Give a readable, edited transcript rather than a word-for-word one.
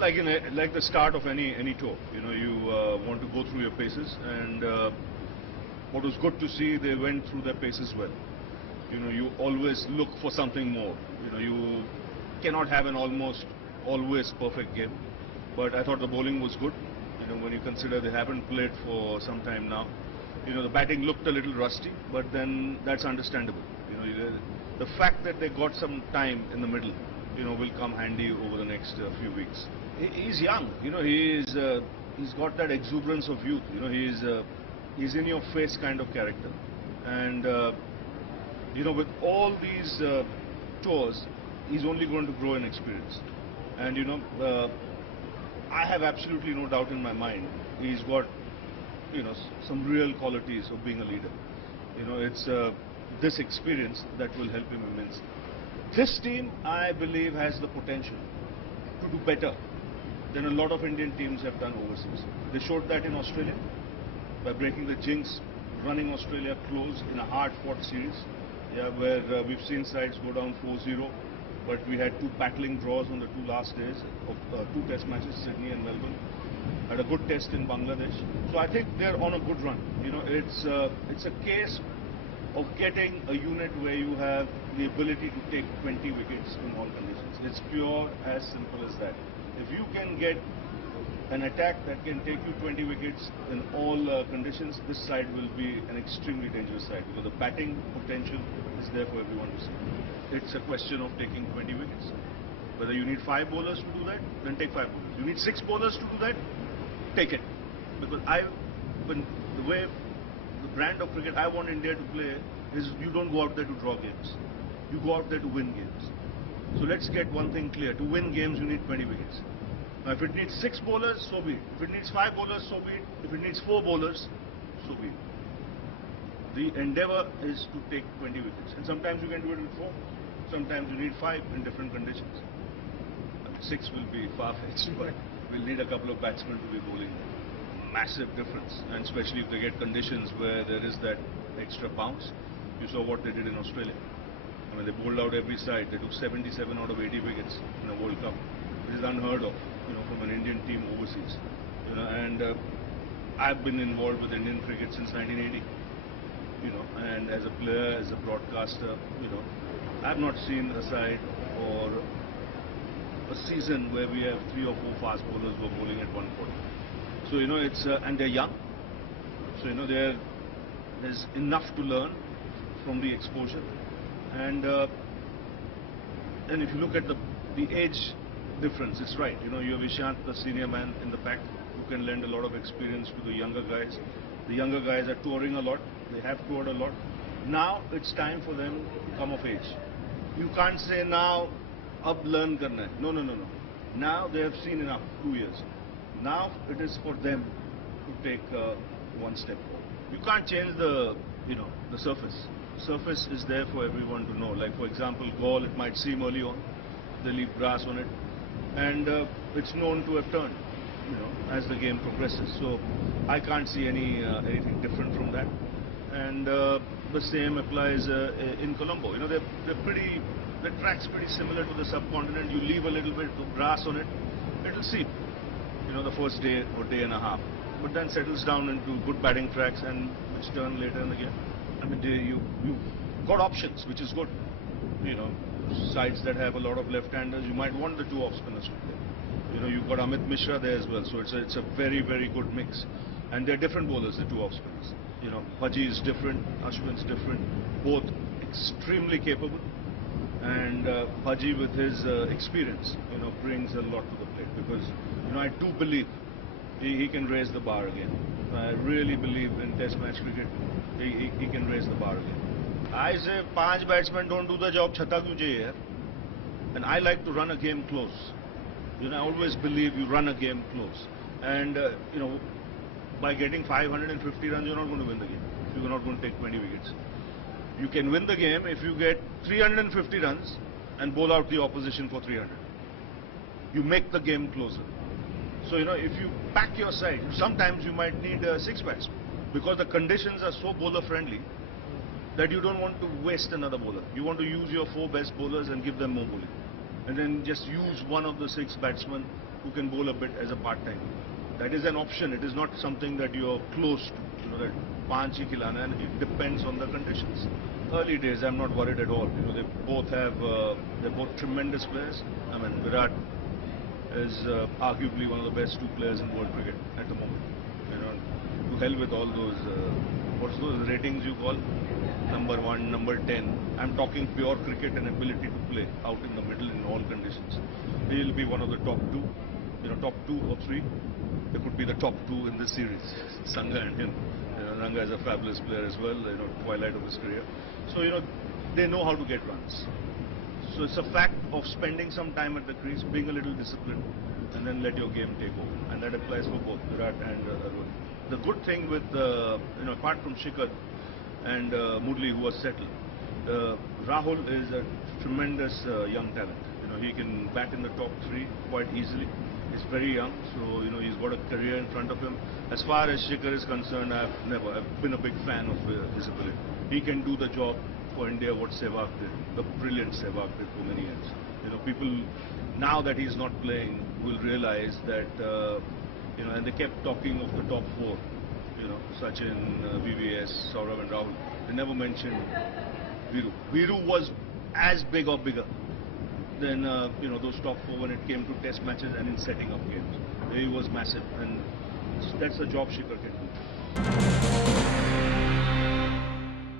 Well, like the start of any tour, you want to go through your paces, and what was good to see, they went through their paces well. You always look for something more. You cannot have an almost always perfect game, but I thought the bowling was good. When you consider they haven't played for some time now, the batting looked a little rusty, but then that's understandable. The fact that they got some time in the middle, will come handy over the next few weeks. He's young, he's got that exuberance of youth. He's in your face kind of character, and with all these tours, he's only going to grow in experience. And I have absolutely no doubt in my mind he's got some real qualities of being a leader. It's this experience that will help him immensely. This team, I believe, has the potential to do better than a lot of Indian teams have done overseas. They showed that in Australia by breaking the jinx, running Australia close in a hard-fought series, where we've seen sides go down 4-0, but we had two battling draws on the two last days of two test matches, Sydney and Melbourne. Had a good test in Bangladesh. So I think they're on a good run. It's a case of getting a unit where you have the ability to take 20 wickets in all conditions. It's pure as simple as that. If you can get an attack that can take you 20 wickets in all conditions, this side will be an extremely dangerous side, because the batting potential is there for everyone to see. It's a question of taking 20 wickets. Whether you need 5 bowlers to do that, then take 5 bowlers. You need 6 bowlers to do that, take it. Because the brand of cricket I want India to play is, you don't go out there to draw games. You go out there to win games. So let's get one thing clear. To win games, you need 20 wickets. Now, if it needs 6 bowlers, so be it. If it needs 5 bowlers, so be it. If it needs 4 bowlers, so be it. The endeavour is to take 20 wickets. And sometimes you can do it with 4. Sometimes you need 5 in different conditions. 6 will be far-fetched, but we'll need a couple of batsmen to be bowling there. Massive difference, and especially if they get conditions where there is that extra bounce. You saw what they did in Australia. They bowled out every side. They took 77 out of 80 wickets in a World Cup, which is unheard of, from an Indian team overseas. And I've been involved with Indian cricket since 1980. And as a player, as a broadcaster, I've not seen a side or a season where we have 3 or 4 fast bowlers who are bowling at 140. So it's and they're young, so there's enough to learn from the exposure. And if you look at the age difference, it's right. You have Ishant, the senior man in the pack, who can lend a lot of experience to the younger guys. The younger guys are touring a lot. They have toured a lot. Now it's time for them to come of age. You can't say now, ab learn karna hai. No. Now they have seen enough, 2 years. Now it is for them to take one step forward. You can't change the surface. The surface is there for everyone to know. Like, for example, Gaul, it might seem early on, they leave grass on it, and it's known to have turned, as the game progresses. So I can't see anything different from that. And the same applies in Colombo. The track's pretty similar to the subcontinent. You leave a little bit of grass on it, it'll seep. The first day or day and a half, but then settles down into good batting tracks, and which turn later in the game. You've got options, which is good. Sides that have a lot of left-handers, you might want the 2 off-spinners to play. You've got Amit Mishra there as well, so it's a very, very good mix. And they're different bowlers, the 2 off-spinners. Bhaji is different, Ashwin's different, both extremely capable. And Bhaji, with his experience, brings a lot to the plate, because I do believe he can raise the bar again. I really believe in Test match cricket, he can raise the bar again. I say 5 batsmen don't do the job, chhata kyun chahiye yaar? And I like to run a game close. I always believe you run a game close. And by getting 550 runs, you're not going to win the game. You're not going to take 20 wickets. You can win the game if you get 350 runs and bowl out the opposition for 300. You make the game closer. So, if you pack your side, sometimes you might need 6 batsmen, because the conditions are so bowler friendly that you don't want to waste another bowler. You want to use your 4 best bowlers and give them more bowling. And then just use one of the 6 batsmen who can bowl a bit as a part-time. That is an option. It is not something that you are close to. You know that panch hi khilana, and it depends on the conditions. Early days, I'm not worried at all. You know, they're both tremendous players. I mean, Virat is arguably one of the best two players in world cricket at the moment. You know, to hell with all those what's those ratings you call? Number 1, number 10. I'm talking pure cricket and ability to play out in the middle in all conditions. He'll be one of the top two, you know, top 2 or 3. There could be the top 2 in this series, Sangha and him. You know, Sangha is a fabulous player as well, you know, twilight of his career. So, you know, they know how to get runs. So it's a fact of spending some time at the crease, being a little disciplined, and then let your game take over. And that applies for both Virat and Rohit. The good thing with, you know, apart from Shikhar and Murli, who are settled, Rahul is a tremendous young talent. You know, he can bat in the top 3 quite easily. He's very young, so you know he's got a career in front of him. As far as Shikhar is concerned, I've been a big fan of his ability. He can do the job for India what Sehwag did, the brilliant Sehwag did for many years. You know, people now that he's not playing will realize that you know, and they kept talking of the top 4. You know, Sachin, VVS, Saurav, and Rahul. They never mentioned Viru. Viru was as big or bigger than you know, those top 4 when it came to test matches and in setting up games. He was massive, and that's the job Shikhar can do.